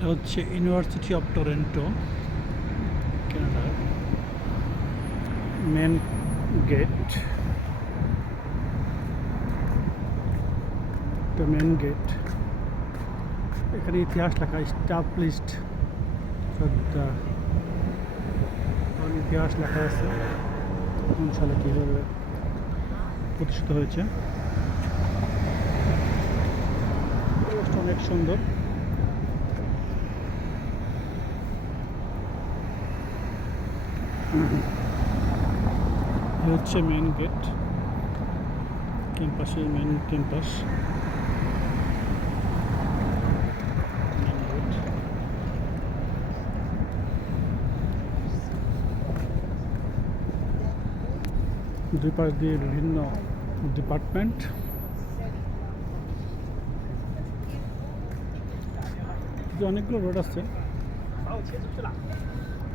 এটা হচ্ছে university of Toronto, কানাডার মেন গেট। এটা মেন গেট। এখানে ইতিহাস লেখা, স্টাবলিশড ইতিহাস লেখা আছে, কোন সালে কীভাবে প্রতিষ্ঠিত হয়েছে। পরিবেশটা অনেক সুন্দর। এই হচ্ছে মেন গেট, ক্যাম্পাসের মেন ক্যাম্পাস। দুই পাশ দিয়ে বিভিন্ন ডিপার্টমেন্ট। অনেকগুলো রোড আছে,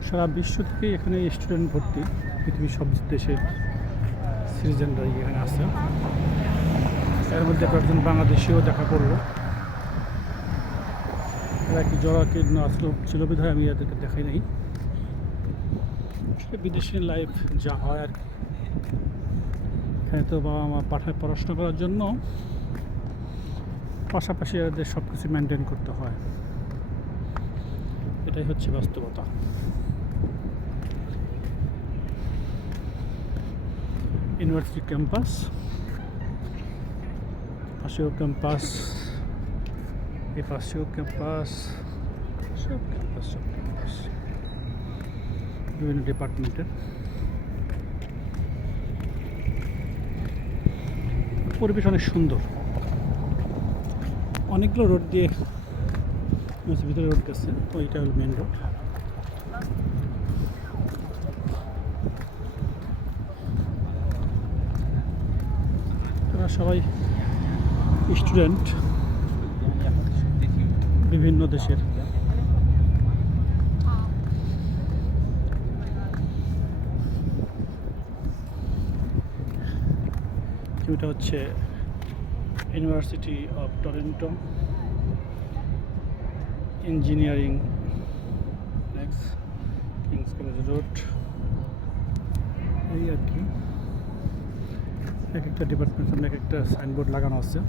সারা বিশ্ব থেকে এখানে স্টুডেন্ট ভর্তি। পৃথিবীর সব দেশের সিটিজেনরাই এখানে আছে। এর মধ্যে কয়েকজন বাংলাদেশিও দেখা পড়লো। এরা কি জরাকীর্ণ আসলো ছিল বিধায় আমি এদেরকে দেখাই নাই। বিদেশি লাইফ যা হয় আর কি, এখানে তো বাবা মা পাঠায় পড়াশোনা করার জন্য, পাশাপাশি এদের সব কিছু মেনটেন করতে হয়। এটাই হচ্ছে বাস্তবতা। ইউনিভার্সিটি ক্যাম্পাস, পাশেও ক্যাম্পাস, এ পাশেও ক্যাম্পাস, সব ক্যাম্পাস বিভিন্ন ডিপার্টমেন্টের। পরিবেশ অনেক সুন্দর। অনেকগুলো রোড দিয়ে ভিতরে রোড গেছে, তো এটা হল মেন রোড। তারা সবাই স্টুডেন্ট বিভিন্ন দেশের। এটা হচ্ছে university of Toronto engineering, next kings college road. এই আর কি, এক একটা ডিপার্টমেন্ট সামনে এক একটা সাইনবোর্ড লাগানো আছে।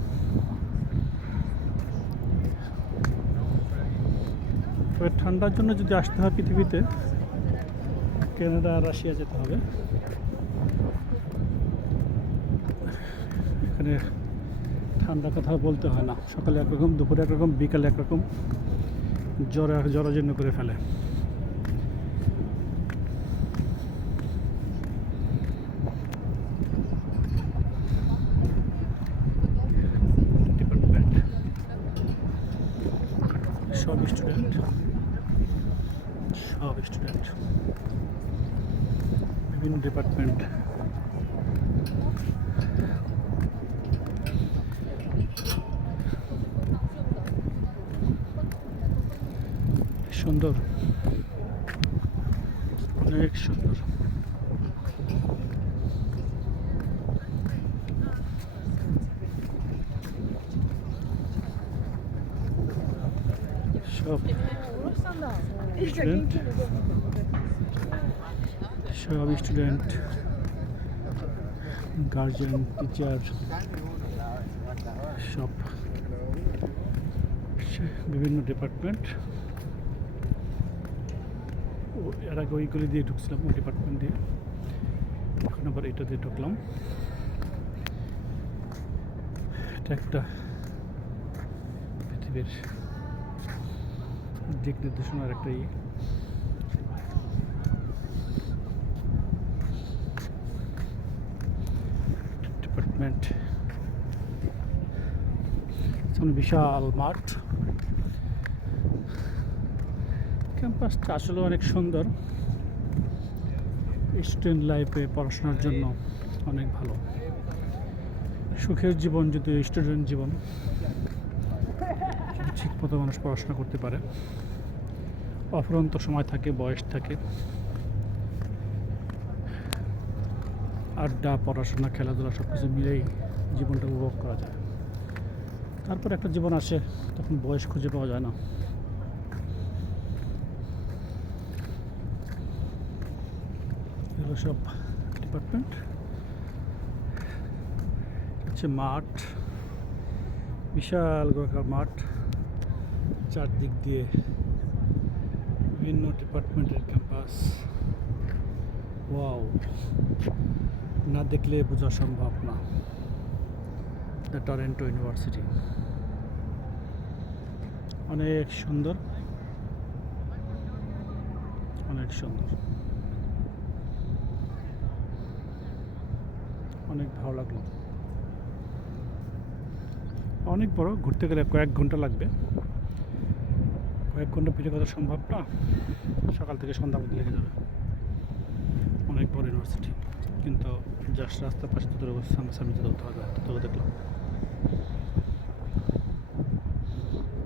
তবে ঠান্ডার জন্য যদি আসতে হয় পৃথিবীতে, কানাডা রাশিয়া যেতে হবে। এখানে ঠান্ডা কথা বলতে হয় না, সকালে একরকম, দুপুরে একরকম, বিকালে একরকম, জরাজীর্ণ করে ফেলে। ডিপার্টমেন্ট সব স্টুডেন্ট বিভিন্ন ডিপার্টমেন্ট। সুন্দর, অনেক সুন্দর। সব স্টুডেন্ট, গার্জিয়ান, টিচার, সব বিভিন্ন ডিপার্টমেন্ট। এর আগে ওইগুলি দিয়ে ঢুকছিলাম, ওই ডিপার্টমেন্ট দিয়ে, এখন আবার এটা দিয়ে ঢুকলাম। এটা একটা পৃথিবীর দিক নির্দেশনার একটা ডিপার্টমেন্ট। সামনে বিশাল মাঠ। ক্যাম্পাসটা আসলে অনেক সুন্দর, স্টুডেন্ট লাইফে পড়াশোনার জন্য অনেক ভালো। সুখের জীবন যদি স্টুডেন্ট জীবন, ঠিক মতো মানুষ পড়াশোনা করতে পারে, অফুরন্ত সময় থাকে, বয়স থাকে, আড্ডা, পড়াশোনা, খেলাধুলা সব কিছু মিলেই জীবনটা উপভোগ করা যায়। তারপর একটা জীবন আসে, তখন বয়স খুঁজে পাওয়া যায় না। সব ডিপার্টমেন্ট। হচ্ছে মাঠ, বিশাল গোলাকার মাঠ, চারদিক দিয়ে বিভিন্ন ডিপার্টমেন্টের ক্যাম্পাস। ওয়াও, না দেখলে বোঝা সম্ভব না। দ্য টরন্টো ইউনিভার্সিটি অনেক সুন্দর, অনেক সুন্দর, অনেক ভালো লাগলো। অনেক বড়, ঘুরতে গেলে কয়েক ঘন্টা লাগবে। কয়েক ঘন্টা ভিডিও করা সম্ভব না, সকাল থেকে সন্ধ্যা পর্যন্ত লেগে যাবে। অনেক বড় ইউনিভার্সিটি, কিন্তু জাস্ট রাস্তার পাশে তো সামনাসামনি যেতে হতে হবে, তো দেখলাম।